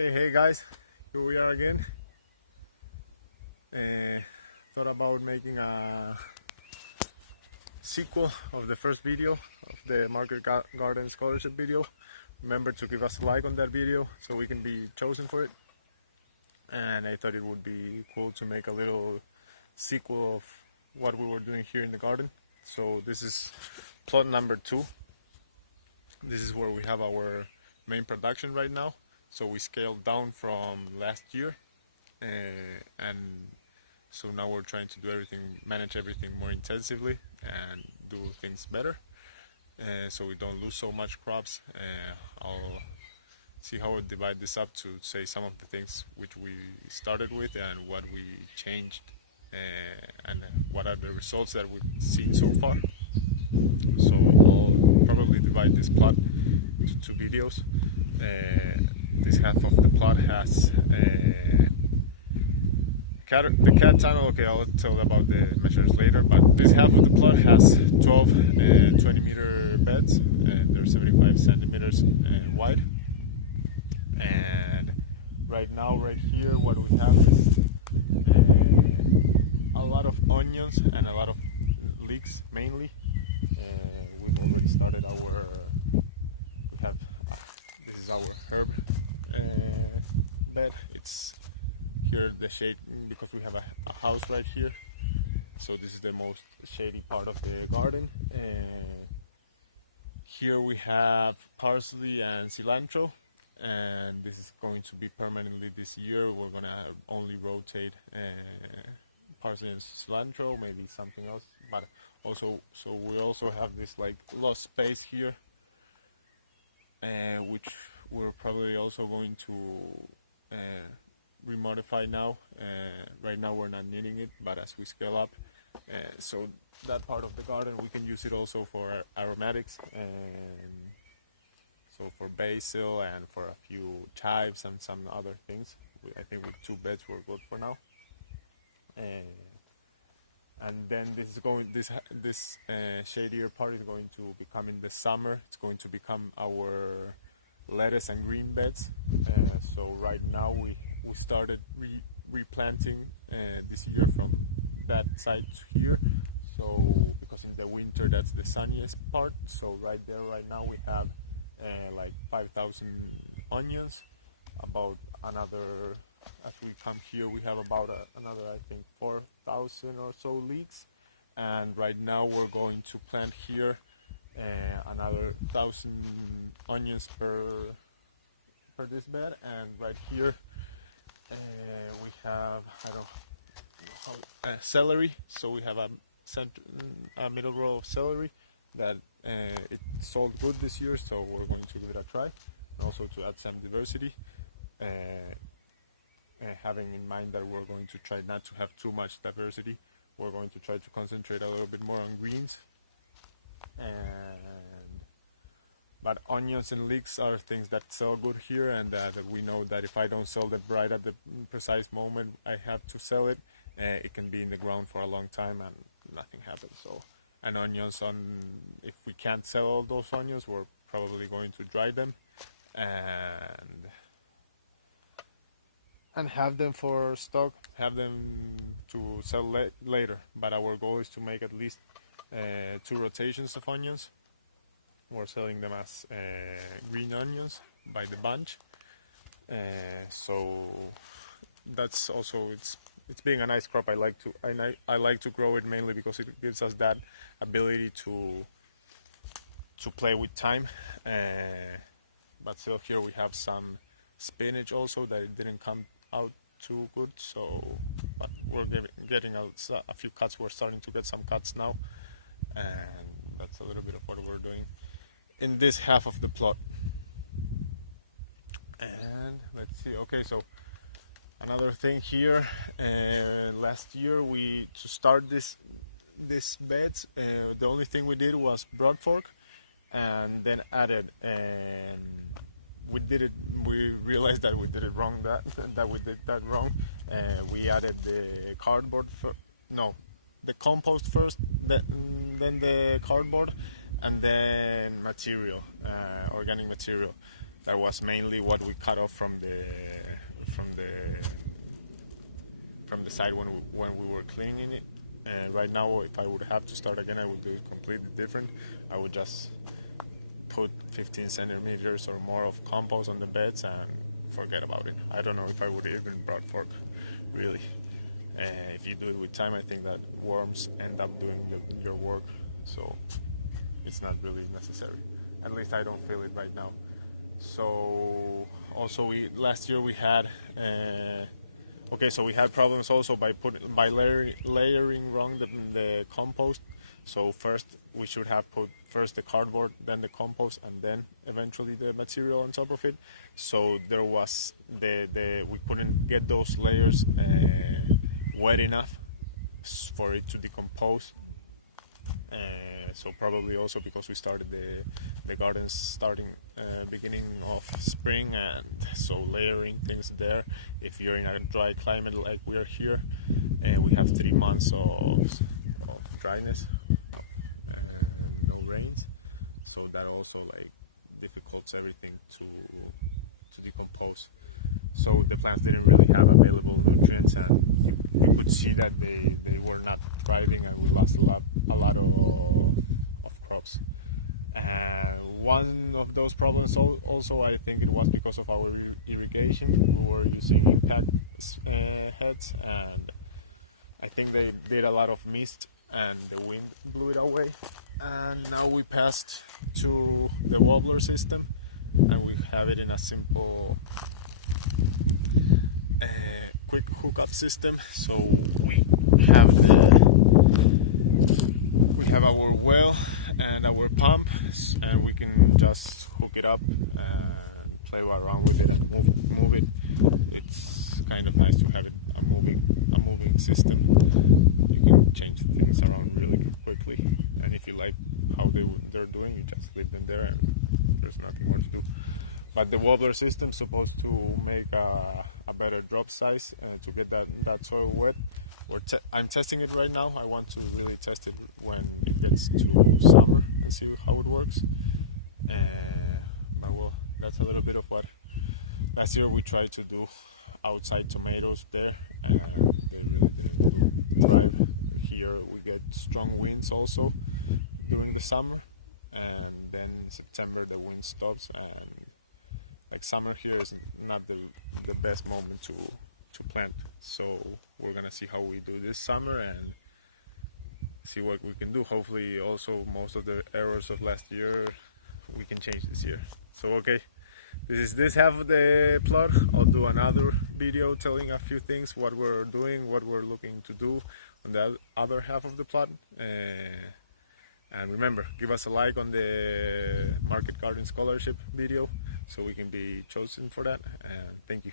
Okay, hey guys, here we are again. Thought about making a sequel of the first video of the Market Garden Scholarship video. Remember to give us a like on that video so we can be chosen for it. And I thought it would be cool to make a little sequel of what we were doing here in the garden. So this is plot number 2. This is where we have our main production right now. So we scaled down from last year, and so now we're trying to do everything, manage everything more intensively and do things better, so we don't lose so much crops. I'll see how we divide this up to say some of the things which we started with and what we changed, and what are the results that we've seen so far. So I'll probably divide this plot into 2 videos. This half of the plot has the cat tunnel. Okay, I'll tell about the measures later, but this half of the plot has 12 20-meter beds, and they're 75 centimeters wide. And right now, right here, what we have is a lot of onions and a lot of leeks mainly. We've already started this is our herb bed. It's here the shade because we have a house right here, so this is the most shady part of the garden. Here we have parsley and cilantro, and this is going to be permanently this year. We're gonna only rotate parsley and cilantro, maybe something else, but also, so we also have this like lost space here, which we're probably also going to remodify now. Right now we're not needing it, but as we scale up, so that part of the garden we can use it also for aromatics, and so for basil and for a few chives and some other things. I think with 2 beds we're good for now. And then this shadier part is going to become in the summer. It's going to become our lettuce and green beds. So right now we started replanting this year from that side to here. So because in the winter that's the sunniest part. So right there, right now we have like 5,000 onions. About another, as we come here, we have about another, I think, 4,000 or so leeks. And right now we're going to plant here another 1,000 onions per this bed. And right here we have, I don't know how, celery. So we have a middle row of celery that it sold good this year, so we're going to give it a try, and also to add some diversity, having in mind that we're going to try not to have too much diversity. We're going to try to concentrate a little bit more on greens, but onions and leeks are things that sell good here, and that we know that if I don't sell it right at the precise moment I have to sell it, it can be in the ground for a long time and nothing happens. So, and onions, if we can't sell all those onions, we're probably going to dry them and have them for stock, have them to sell later. But our goal is to make at least 2 rotations of onions. We're selling them as green onions by the bunch. So that's also, it's being a nice crop. I like to grow it mainly because it gives us that ability to play with time. But still, here we have some spinach also that it didn't come out too good. So, but we're getting a few cuts. We're starting to get some cuts now, and that's a little bit of what we're doing in this half of the plot. And let's see. Okay, so another thing here. Last year to start this beds, the only thing we did was broad fork, and then added, and we realized that we did it wrong, that we did that wrong. We added the cardboard the compost first, then the cardboard, and then material, organic material. That was mainly what we cut off from the side when we were cleaning it. And right now, if I would have to start again, I would do it completely different. I would just put 15 centimeters or more of compost on the beds and forget about it. I don't know if I would even brought fork, really. If you do it with time, I think that worms end up doing your work, so it's not really necessary. At least I don't feel it right now. So also last year we had we had problems also by layering wrong the compost. So first we should have put first the cardboard, then the compost, and then eventually the material on top of it. So there was we couldn't get those layers wet enough for it to decompose. So probably also because we started the gardens starting beginning of spring, and so layering things there. If you're in a dry climate like we are here, and we have 3 months of dryness, no rains, so that also like difficults everything to decompose. So the plants didn't really have available nutrients, and you could see that they were not thriving, and we lost a lot of crops. One of those problems also, I think it was because of our irrigation. We were using impact heads, and I think they did a lot of mist and the wind blew it away. And now we passed to the wobbler system, and we have it in a simple quick hookup system. So we have our well and our pump, and we can just hook it up and play around with it and move it. It's kind of nice to have it a moving system. You can change things around really quickly, and if you like how they're doing, you just leave them there and there's nothing more to do. But the wobbler system is supposed to make a better drop size to get that soil wet. I'm testing it right now. I want to really test it when it gets to summer and see how it works. But well, that's a little bit of what last year we tried to do outside tomatoes there, and they really didn't thrive. Here we get strong winds also during the summer, and then in September the wind stops, and like summer here is not the best moment to plant. So we're gonna see how we do this summer and see what we can do. Hopefully also most of the errors of last year we can change this year. So okay, this is this half of the plot. I'll do another video telling a few things, what we're doing, what we're looking to do on the other half of the plot. And remember, give us a like on the Market Garden Scholarship video so we can be chosen for that. And thank you.